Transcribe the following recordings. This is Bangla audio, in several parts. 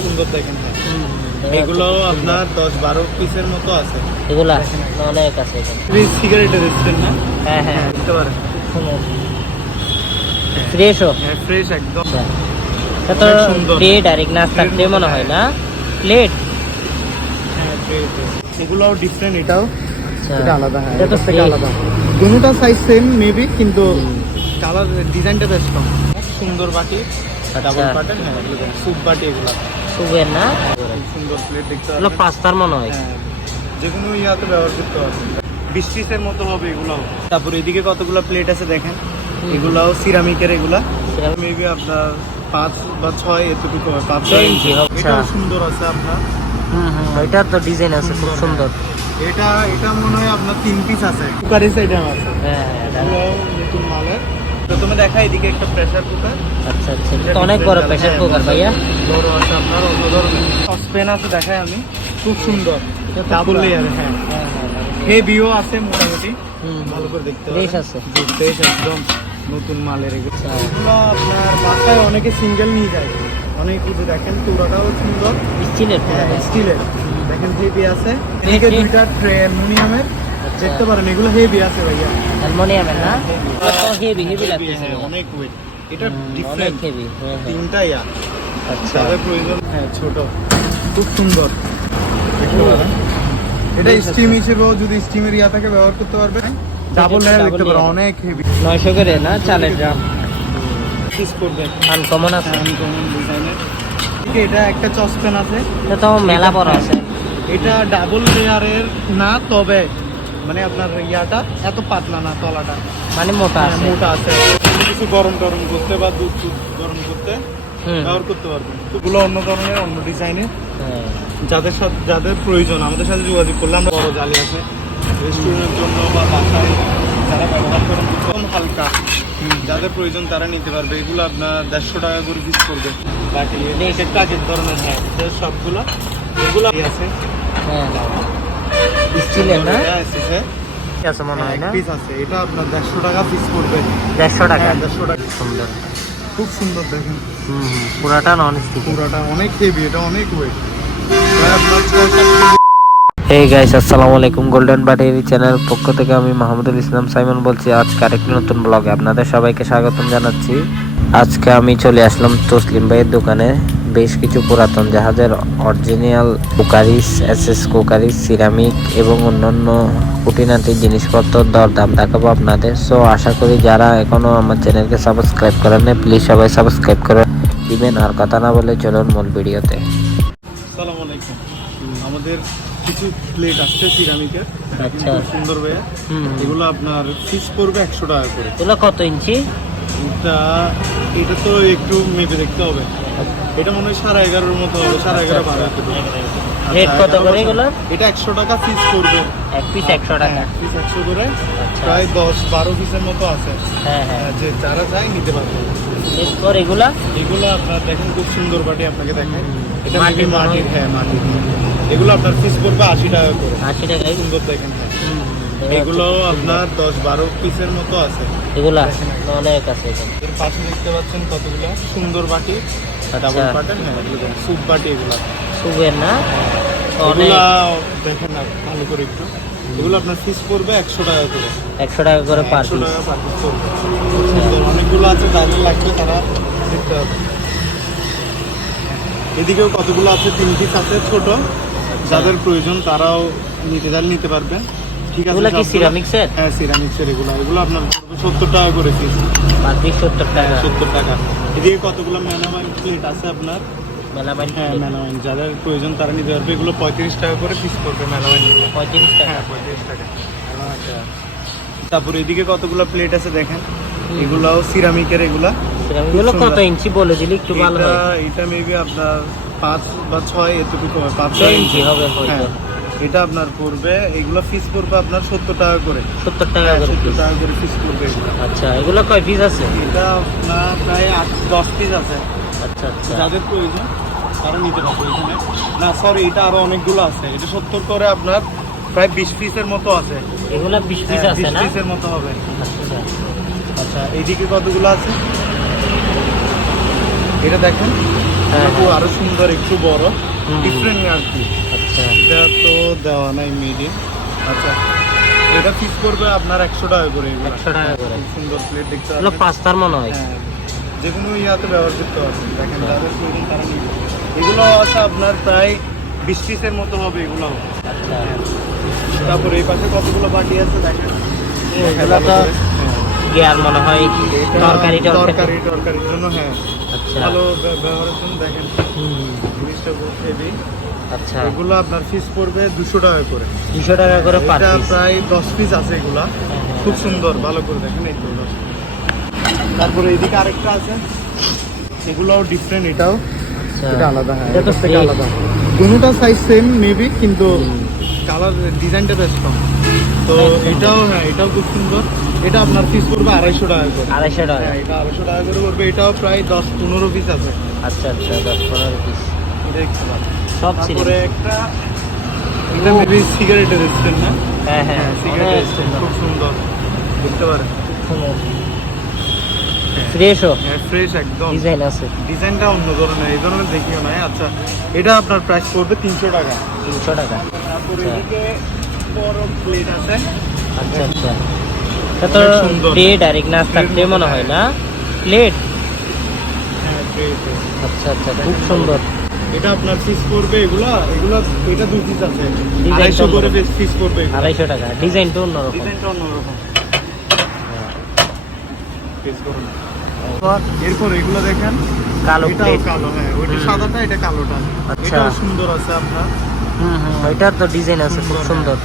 সুন্দর দেখেন হ্যাঁ এগুলো আপনার দশ বারো পিসের মতো আছে। এগুলা অনেক আছে সিগারেটের না? হ্যাঁ হ্যাঁ। বুঝতে পারেন ফ্রেশও হ্যাঁ। ফ্রেশ একদম। এটা তো। প্লেট আর Plate ট্রে মনে হয় না? প্লেট হ্যাঁ এগুলোও ডিফারেন্ট এটাও আচ্ছা। এটা আলাদা হ্যাঁ এটা থেকে আলাদা। দুটোটা সাইজ সেম মেবি কিন্তু কালার ডিজাইনটা বেশ কম। সুন্দর বাটি। ডাবল আচ্ছা। হ্যাঁ স্যুপ বাটি এগুলো। সুবের না? সুন্দর প্লেট দেখতে পাবেন পাস্তার মনে হয়। হ্যাঁ যে কোনো ইয়াতে ব্যবহার করতে পারবেন। বিশ পিসের মতো হবে এগুলো। তারপর এদিকে কতগুলো প্লেট আছে দেখেন? এগুলাও সিরামিকের এগুলা। মেবি আপনার পাঁচ বা ছয় এতটুকু হবে। পাঁচ ছয় ইঞ্চি। আচ্ছা। সুন্দর আছে আপনার। হুম হুম এটার তো ডিজাইন আছে খুব সুন্দর। এটা এটা মনে হয় আপনার তিন পিস আছে। কুকারি সাইডে আছে। হ্যাঁ হ্যাঁ, এটা- নতুন মালের। প্রথমে দেখা এদিকে একটা প্রেসার কুকার আচ্ছা আচ্ছা। অনেক বড় প্রেসার কুকার ভাইয়া। বড় আছে আপনার অন্য ধরনের। সসপ্যান আছে দেখাই আমি। খুব সুন্দর। ডাবল লেয়ার হ্যাঁ। হ্যাঁ হ্যাঁ হেভিও আছে মোটামুটি। ভালো করে দেখতে পাবেন। আছে। জি বেশ একদম নতুন মালের এগুলো। আচ্ছা। আপনার বাসায় অনেকে সিঙ্গেল নিয়ে যায়। অনেক কিছু দেখেন চূড়াটাও সুন্দর। স্টিলের স্টিলের। দেখেন হেভি আছে। দুইটা ট্রে অ্যালুমিনিয়ামের। দেখতে পারেন এগুলো হেভি আছে ভাইয়া। অ্যালমোনিয়ামের না? হেভি হেভি লাগতেছে হ্যাঁ, অনেক ওয়েট এটা ডিফারেন্ট হেভি তিনটা ইয়া আচ্ছা। প্রয়োজন হ্যাঁ ছোট। খুব সুন্দর। দেখতে পারেন। এটা স্টিম। হিসেবেও যদি স্টিমের ইয়া থেকে ব্যবহার করতে পারবেন। ডাবল লেয়ার দেখতে layer। অনেক হেভি নয়শো করে না? চালের গ্রাম পিস করবে। আনকমন আছে। আনকমন ডিজাইনের এটা একটা চসপ্যান আছে। এটা তো মেলা বড় আছে। এটা ডাবল লেয়ারের না তবে মানে আপনার ইয়াটা এত পাতলা না তলাটা। মানে মোটা হ্যাঁ, আছে। মোটা আছে। কিছু গরম টরম করতে বা দুধ টুধ গরম করতে ব্যবহার করতে পারবেন। এগুলো অন্য ধরনের অন্য ডিজাইনের। হ্যাঁ। যাদের সাথে যাদের প্রয়োজন আমাদের সাথে যোগাযোগ করলে আমরা বড় জালি আছে। রেস্টুরেন্টের জন্য বা বাসায় যারা ব্যবহার করেন কম হালকা। যাদের প্রয়োজন তারা নিতে পারবে। এগুলো আপনার দেড়শো টাকা করে পিস করবে বাকি কাজের ধরনের হ্যাঁ সবগুলো এগুলো আছে। হ্যাঁ। স্টিলের না? এটা এসেছে আছে। মনে হয় না? পিস আছে। এটা আপনার দেড়শো টাকা পিস করবে দেড়শো টাকা? হ্যাঁ, দেড়শো টাকা। সুন্দর। খুব সুন্দর দেখেন। হুম হুম, পুরাটা নন স্টিক পুরাটা অনেক হেভি এটা অনেক ওয়েট আপনার ছয় সাত কেজি। এই গাইস আসসালামু আলাইকুম। গোল্ডেন বাটেরি চ্যানেল পক্ষ থেকে আমি মাহমুদুল ইসলাম সাইমন বলছি। আজকে আরেকটি নতুন ব্লগে আপনাদের সবাইকে স্বাগতম জানাচ্ছি। আজকে আমি চলে আসলাম তসলিম ভাইয়ের দোকানে। বেশ কিছু পুরাতন জাহাজের অরিজিনাল কুকারিস এসএস কুকারিস সিরামিক এবং অন্যান্য খুঁটিনাটি জিনিসপত্র দর দাম দেখাবো আপনাদের। সো আশা করি যারা এখনও আমার চ্যানেলকে সাবস্ক্রাইব করেন প্লিজ সবাই সাবস্ক্রাইব করে দিবেন। আর কথা না বলে চলুন মূল ভিডিওতে। আমাদের কিছু প্লেট আসছে সিরামিকের আচ্ছা। সুন্দর ভাইয়া। এগুলো আপনার পড়বে একশো টাকা করে। এগুলো কত ইঞ্চি? এটা এটা তো একটু মেপে দেখতে হবে। এটা মনে হয় সাড়ে এগারোর মতো হবে সাড়ে এগারো বারো রেট আচ্ছা, কত করে এগুলো? এটা একশো টাকা পিস পড়বে। এক পিস একশো টাকা। পিস একশো করে। আচ্ছা। প্রায় দশ বারো পিসের মতো আছে। হ্যাঁ হ্যাঁ। যে যারা চায় নিতে পারবে। এরপর এগুলা? এগুলো আপনার দেখেন খুব সুন্দর বাটি আপনাকে দেখায় এটা মাটির মাটির হয়। মাটির। হ্যাঁ এগুলো আপনার পিস পড়বে আশি টাকা করে। আশি টাকায়? সুন্দর দেখেন হ্যাঁ। এগুলো আপনার দশ বারো পিসের মতো আছে। এগুলা অনেক আছে এখানে। এর পাশে দেখতে পাচ্ছেন কতগুলো? সুন্দর বাটি আচ্ছা। ডাবল পাটের হ্যাঁ এগুলো স্যুপ বাটি এগুলো। সুবের না? অনেক। দেখেন না ভালো করে একটু। এগুলো আপনার পিস পড়বে একশো টাকা করে। একশো টাকা করে পার পিস। টাকা পার পিস সুন্দর অনেকগুলো আছে যাদের লাগবে তারা দেখতে হবে। এদিকেও কতগুলো আছে তিন পিস আছে ছোট। যাদের প্রয়োজন তারাও নিতে চাইলে নিতে পারবে। ঠিক আছে এগুলা কি সিরামিক্সের হ্যাঁ সিরামিক্সের এগুলো। এগুলো আপনার সত্তর টাকা করে পিস সত্তর টাকা। সত্তর টাকা। এদিকে কতগুলো ম্যানামাইন প্লেট আছে আপনার? মেলামাইন হ্যাঁ মেলামাইন। যাদের প্রয়োজন তারা নিতে পারবে। এগুলো পঁয়ত্রিশ টাকা করে পিস করবে মেলামাইন পঁয়ত্রিশ টাকা। হ্যাঁ পঁয়ত্রিশ টাকা। আচ্ছা তারপর এদিকে কতগুলো প্লেট আছে দেখেন। এগুলাও সিরামিকের এগুলা। এগুলো কত ইঞ্চি বলে দিলে একটু ভালো এটা হয়। এটা মেবি আপনার পাঁচ বা ছয় এতটুকু হবে পাঁচ ছয় ইঞ্চি হবে হ্যাঁ। এটা আপনার পড়বে এগুলো পিস পড়বে আপনার সত্তর টাকা করে। সত্তর টাকা হ্যাঁ করে সত্তর টাকা করে পিস পড়বে আচ্ছা এগুলো কয় পিস আছে? এটা আপনার প্রায় আট দশ পিস আছে। আচ্ছা আচ্ছা। যাদের প্রয়োজন তারা নিতে পারবে এখানে। না সরি এটা আরও অনেকগুলো আছে। এটা সত্তর করে আপনার প্রায় বিশ পিসের মতো আছে। এগুলো বিশ পিস হ্যাঁ, আছে বিশ না? পিসের মতো হবে। আচ্ছা। আচ্ছা এইদিকে কতগুলো আছে? এটা দেখেন। হ্যাঁ। আরও সুন্দর একটু বড়। ডিফারেন্ট আর কি। এটা তো দেওয়া নাই মিডিয়াম আচ্ছা এটা পিস করবে আপনার একশো টাকা করে একশো টাকা করে। সুন্দর প্লেট দেখতে পাচ্ছেন। পাঁচটার মনে হয়। হ্যাঁ যে কোনো ইয়াতে ব্যবহার করতে পারবেন। দেখেন হ্যাঁ। যাদের প্রয়োজন তারা নিবে। এগুলো আছে আপনার প্রায় বিশ পিসের মতো হবে এগুলো। আচ্ছা। তারপরে এই পাশে কতগুলো বাটি আছে দেখেন। এগুলো গিয়ার মনে হয় তরকারি তরকারি তরকারি তরকারির জন্য হ্যাঁ। আচ্ছা। ভালো ব্য- ব্যবহারের জন্য দেখেন। জিনিসটা খুব হেভি আচ্ছা। এগুলো আপনার পিস পড়বে দুশো টাকা করে। দুশো টাকা করে এটা পিস প্রায় দশ পিস আছে এগুলা। খুব সুন্দর ভালো করে দেখেন এই তারপরে এদিকে আরেকটা আছে। এগুলোও ডিফারেন্ট এটাও। এটা আলাদা হ্যাঁ এটা থেকে আলাদা। দুটোটা সাইজ সেম মেবি কিন্তু কালার ডিজাইনটা বেশ কম। তো এটাও হ্যাঁ এটাও খুব সুন্দর। এটা আপনার পিস পড়বে আড়াইশো টাকা করে। আড়াইশো টাকা। হ্যাঁ এটা আড়াইশো টাকা করে পড়বে। এটাও প্রায় দশ পনেরো পিস আছে। আচ্ছা আচ্ছা দশ পনেরো পিস পাচ্ছেন সব তারপরে একটা এটা মেবি সিগারেটের স্ট্যান্ড না? হ্যাঁ হ্যাঁ সিগারেটের অনেক স্ট্যান্ড খুব সুন্দর। দেখতে পারেন ফ্রেশও হ্যাঁ ফ্রেশ একদম। ডিজাইন আছে। ডিজাইনটা অন্য ধরনের এই ধরনের দেখিও আচ্ছা এটা আপনার প্রাইস পড়বে তিনশো টাকা। তিনশো টাকা। তারপরে আচ্ছা। এদিকে বড় প্লেট আছে। আচ্ছা আচ্ছা। এটা তো সুন্দর। ডাইরেক্ট মনে হয় না? প্লেট হ্যাঁ আচ্ছা আচ্ছা খুব সুন্দর। এটা আপনার পড়বে এগুলা এগুলা এটা দুই পিস আছে। আড়াইশো করে এগুলা। আড়াইশো টাকা। ডিজাইনটা অন্যরকম। ডিজাইনটা অন্যরকম। হ্যাঁ। করুন এরপর এগুলো দেখেন কালো এটাও কালো হ্যাঁ ওইটা সাদাটা এটা কালোটা। আচ্ছা। এটা সুন্দর আছে আপনার। হুম হুম এটা তো ডিজাইন আছে খুব সুন্দর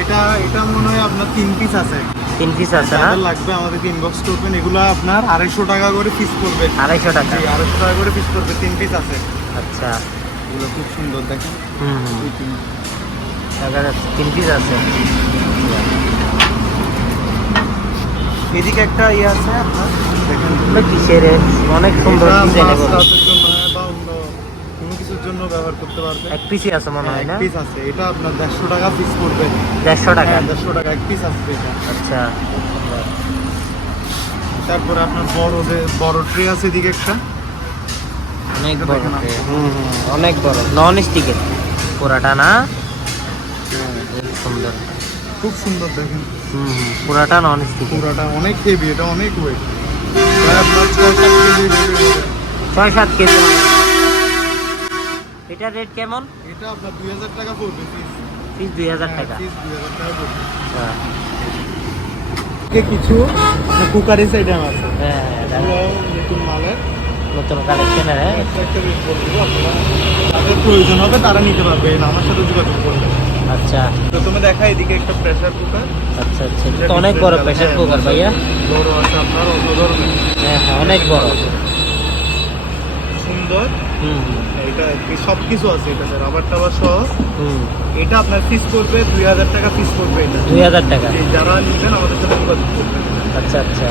এটা এটা মনে হয় আপনার তিন পিস আছে। তিন পিস আছে না? লাগবে আমাদেরকে ইনবক্স করবেন এগুলো আপনার আড়াইশো টাকা করে পিস করবে আড়াইশো টাকা। আড়াইশো টাকা করে পিস করবে তিন পিস আছে। আচ্ছা। এগুলো খুব সুন্দর দেখেন? হুম হুম। দুই তিন পিস আছে। এদিকে একটা ইয়ে আছে আপনার দেখেন। কিসের অনেক সুন্দর হয় কোনো কিছুর জন্য ব্যবহার করতে পারবে এক পিসই আছে মনে হয় না? পিস আছে। এটা আপনার দেড়শো টাকা পিস পড়বে। দেড়শো টাকা? হ্যাঁ দেড়শো টাকা এক পিস আসবে এটা। আচ্ছা। তারপরে আপনার বড় বড় ট্রে আছে এদিকে একটা। অনেক বড় হুম অনেক বড়। নন স্টিকের পুরাটা না? খুব সুন্দর। খুব সুন্দর দেখেন। হুম পুরাটা নন স্টিকের পুরাটা অনেক হেভি এটা অনেক ওয়েট ছয় সাত কেজি। এটার রেট কেমন? এটা আপনার দুই হাজার টাকা পড়বে পিস পিস দুই হাজার টাকা। পিস দুই হাজার টাকা পড়বে। হ্যাঁ। কিছু কুকারি সাইডে আছে। হ্যাঁ, নতুন মালের। নতুন কালেকশনের হ্যাঁ? প্রয়োজন হবে তারা নিতে পারবে। আমার সাথে যোগাযোগ করবে। আচ্ছা। প্রথমে দেখা এদিকে একটা প্রেসার কুকার আচ্ছা আচ্ছা। এটা অনেক বড় কুকার ভাইয়া। বড় আছে আপনার অন্য ধরনের হ্যাঁ হ্যাঁ অনেক বড়। সুন্দর। হুম এটা সব কিছু আছে এটাতে রাবার টাবার সহ। হুম। এটা আপনার পিস পড়বে দুই হাজার টাকা পড়বে এটা। দুই হাজার টাকা। যারা নেবেন আমাদের সাথে যোগাযোগ করবেন। আচ্ছা আচ্ছা।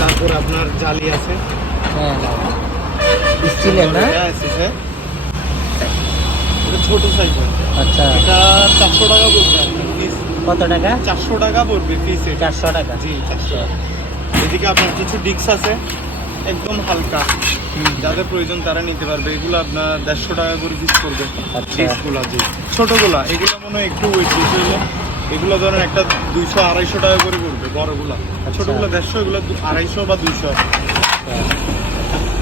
তারপর আপনার জালি আছে। হ্যাঁ স্টিলের না? হ্যাঁ, আছে, হ্যাঁ। এটা ছোট সাইজ আচ্ছা। এটা চারশো টাকা পড়বে কত টাকা? চারশো টাকা পড়বে পিস চারশো টাকা। জি চারশো এদিকে আপনার কিছু ডিক্স আছে একদম হালকা। যাদের প্রয়োজন তারা নিতে পারবে। এগুলো আপনার দেড়শো টাকা করে পিস পড়বে আচ্ছা। ডিক্সগুলো জি। ছোটোগুলা এগুলো মনে হয় একটু ওয়েট বেশি হলো এগুলো ধরেন একটা দুইশো আড়াইশো টাকা করে পড়বে বড়গুলা। আচ্ছা। ছোটোগুলো দেড়শো এগুলো আড়াইশো বা দুইশো।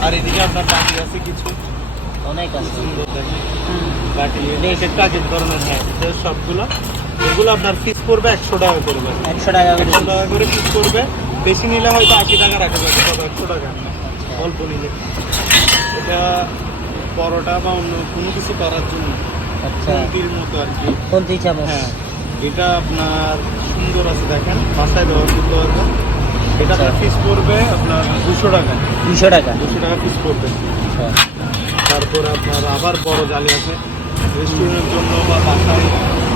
আর এদিকে আপনার বাটি আছে কিছু? অনেক আছে। সুন্দর দেখেন। বাটি কাজের ধরনের হ্যাঁ সবগুলো এগুলো আপনার পিস পড়বে একশো টাকা করবে একশো টাকা একশো টাকা করে পিস করবে বেশি নিলে হয়তো আশি টাকা রাখা যাবে তবে একশো টাকা। অল্প নিলে। এটা পরোটা বা অন্য কোনো কিছু করার জন্য। আচ্ছা। মতো আর কি। চামচ। হ্যাঁ। এটা আপনার সুন্দর আছে দেখেন বাসায় ব্যবহার করতে পারবেন এটা আপনার পিস পড়বে আপনার দুশো টাকা। দুশো টাকা। দুশো টাকা পিস পড়বে। আচ্ছা। তারপর আপনার আবার বড় জালি আছে। রেস্টুরেন্টের জন্য বা বাসায়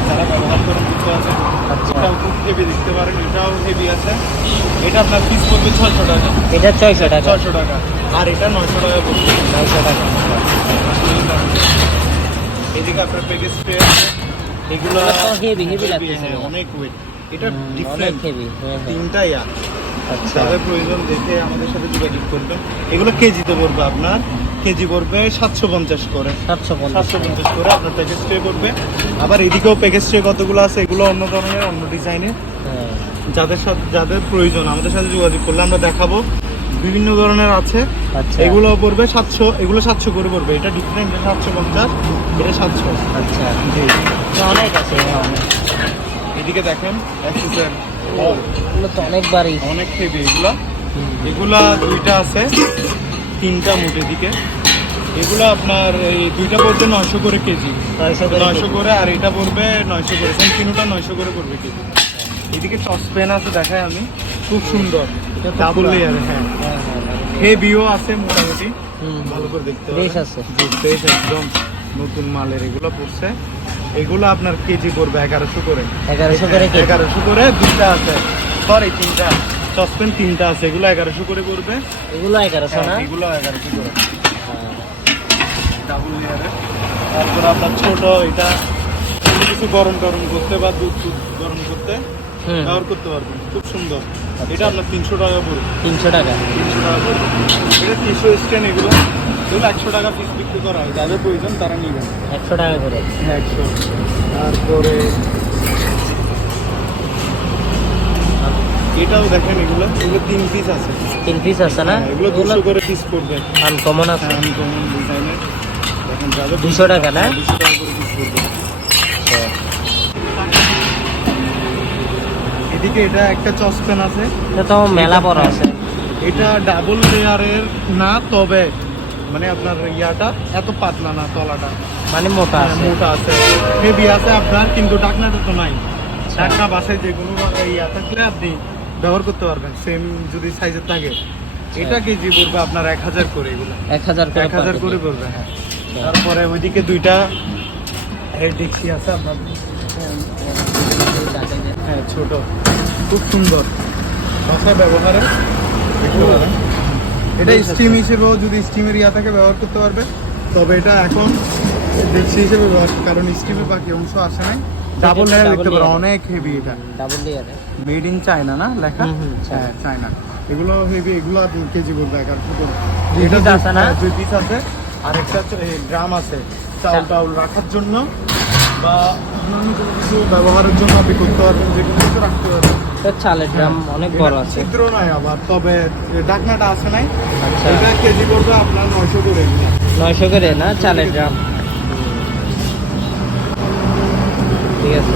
যারা ব্যবহার করেন কিছু আছে আচ্ছা। এটাও খুব হেভি দেখতে পারেন এটাও হেভি আছে। এটা আপনার পিস পড়বে ছয়শো টাকা। এটা ছয়শো টাকা। ছয়শো টাকা। আর এটা নয়শো টাকা পড়বে। নয়শো টাকা। এদিকে আপনার পেগে স্প্রে আছে। এগুলো heavy লাগতেছে। হ্যাঁ, অনেক ওয়েট এটা ডিফারেন্ট হেভি হ্যাঁ হ্যাঁ। তিনটা ইয়া আচ্ছা। যাদের প্রয়োজন দেখে আমাদের সাথে যোগাযোগ করবেন। এগুলো কেজিতে পড়বে আপনার। কেজি পড়বে সাতশো পঞ্চাশ করে। সাতশো সাতশো পঞ্চাশ করে আপনার প্যাকেজ ট্রে পড়বে। আবার এদিকেও প্যাকেজ ট্রে কতগুলো আছে এগুলো অন্য ধরনের অন্য ডিজাইনের হ্যাঁ। যাদের সাথে যাদের প্রয়োজন আমাদের সাথে যোগাযোগ করলে আমরা দেখাবো। বিভিন্ন ধরনের আছে। আচ্ছা। এগুলো পড়বে সাতশো এগুলো সাতশো করে পড়বে। এটা ডিফারেন্ট এটা সাতশো পঞ্চাশ এটা সাতশো। আচ্ছা জি। অনেক আছে। হ্যাঁ, অনেক। এদিকে দেখেন এগুলো তো অনেকবারই। অনেক হেভি এগুলো। এগুলা দুইটা আছে তিনটা মোটে দিকে এগুলো আপনার এই দুইটা পড়বে নয়শো করে কেজি। নয়শো করে আর এটা পড়বে নয়শো করে তিনটা নয়শো করে পড়বে কেজি। এদিকে টসপেন আছে দেখায় আমি। খুব সুন্দর। ডাবল লেয়ার হ্যাঁ। হ্যাঁ হ্যাঁ হ্যাঁ। হেভিও আছে মোটামুটি। ভালো করে দেখতে হবে আছে। ফ্রেশ একদম নতুন মালের এগুলো পড়ছে। এগুলো আপনার কেজি পড়বে এগারোশো করে। এগারোশো করে এগারোশো করে দুইটা আছে। সরি তিনটা। সসপেন তিনটা আছে। এগুলো এগারোশো করে পড়বে। এগুলো এগারোশো না? হ্যাঁ, এগুলো এগারোশো করে। ডাবল তারপর আপনার ছোট এটা। কিছু গরম টরম করতে বা দুধ টুধ গরম করতে। ব্যবহার করতে পারবেন খুব সুন্দর। এটা আপনার তিনশো টাকা পড়বে তিনশো টাকা। তিনশো টাকা পড়বে এটা তিনশো স্ট্যান্ড এগুলো। এগুলো একশো টাকা পিস বিক্রি করা হয়। যাদের প্রয়োজন তারা নিয়ে নিবেন একশো টাকা করে। হ্যাঁ একশো। তারপরে এটাও দেখেন এগুলো। এগুলো তিন পিস আছে। তিন পিস আছে না? হ্যাঁ, এগুলো দুশো করে পিস পড়বে। আনকমন আছে। হ্যাঁ আনকমন ডিজাইনের দেখেন যাদের 200 টাকা না? দুশো টাকা করে পিস পড়বে। এদিকে এটা একটা চসপেন আছে। এটা তো মেলা বড় আছে। এটা ডাবল লেয়ারের না তবে মানে আপনার ইয়াটা এত পাতলা না তলাটা। মানে মোটা হ্যাঁ, আছে। মোটা আছে। হেভি আছে আপনার কিন্তু ডাকনাটা তো নাই। ডাকনা বাসায় যে কোনো ইয়া থাকলে আপনি ব্যবহার করতে পারবেন সেম যদি সাইজের থাকে। এটা কেজি পড়বে আপনার এক হাজার করে এগুলো। এক হাজার এক হাজার করে। পড়বে হ্যাঁ। তারপরে ওইদিকে দুইটা হেড ডেক্সি আছে আপনার। হ্যাঁ ছোট। খুব সুন্দর। বাসায় ব্যবহারে দেখতে পারেন এটা স্টিম হিসেবেও যদি স্টিমের ইয়া থাকে ব্যবহার করতে পারবে। তবে এটা এখন ডেক্সি হিসেবে ব্যবহার কারণ স্টিমের বাকি অংশ আসে নাই। ডাবল লেয়ার দেখতে পারো অনেক হেভি এটা। ডাবল লেয়ারে মেড ইন চায়না না লেখা? হ্যাঁ চায়না এগুলো হেভি এগুলো আপনি কেজি বলবে করে দুই এটা আছে না? হ্যাঁ, দুই পিস আছে। আর একটা ড্রাম আছে। চাউল টাউল রাখার জন্য বা অন্যান্য কোনো কিছু ব্যবহারের জন্য আপনি করতে পারবেন যে কোনো কিছু রাখতে পারবেন। চালের ড্রাম অনেক বড় আছে। ছিদ্র নয় আবার তবে ডাকনাটা আছে নাই। আচ্ছা। এটা কেজি পড়বে আপনার নয়শো করে। এগুলো। নয়শো করে না চালের ড্রাম ঠিক আছে।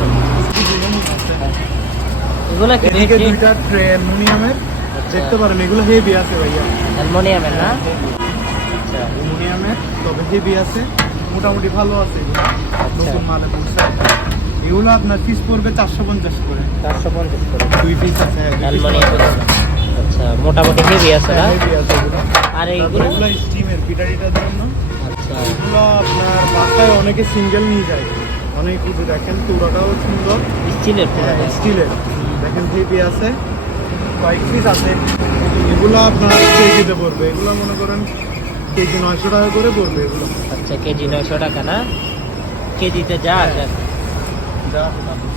এগুলো কি এদিকে দুইটা ট্রে অ্যালুমিনিয়ামের। দেখতে পারেন এগুলো হেভি আছে ভাইয়া। অ্যালমোনিয়ামের না? আচ্ছা অ্যালুমিনিয়ামের তবে হেভি আছে। মোটামুটি ভালো আছে এগুলো। নতুন মালে পড়ছে এগুলো আপনার পিস পড়বে চারশো পঞ্চাশ করে। চারশো পঞ্চাশ করে। দুই পিস আছে হ্যাঁ, আছে। আচ্ছা মোটামুটি হেভি আছে না? হ্যাঁ। আর এইগুলো? স্টিমের পিটারিটার জন্য আচ্ছা। এগুলো আপনার বাসায় অনেকে সিঙ্গেল নিয়ে যায়। অনেক কিছু দেখেন চূড়াটাও সুন্দর। স্টিলের পুরো। স্টিলের। দেখেন হেভি আছে। কয়েক পিস আছে। এগুলো আপনার কেজিতে পড়বে। এগুলো মনে করেন কেজি নয়শো টাকা করে পড়বে এগুলো। আচ্ছা কেজি নয়শো টাকা না? কেজিতে যা হ্যাঁ। আছে যা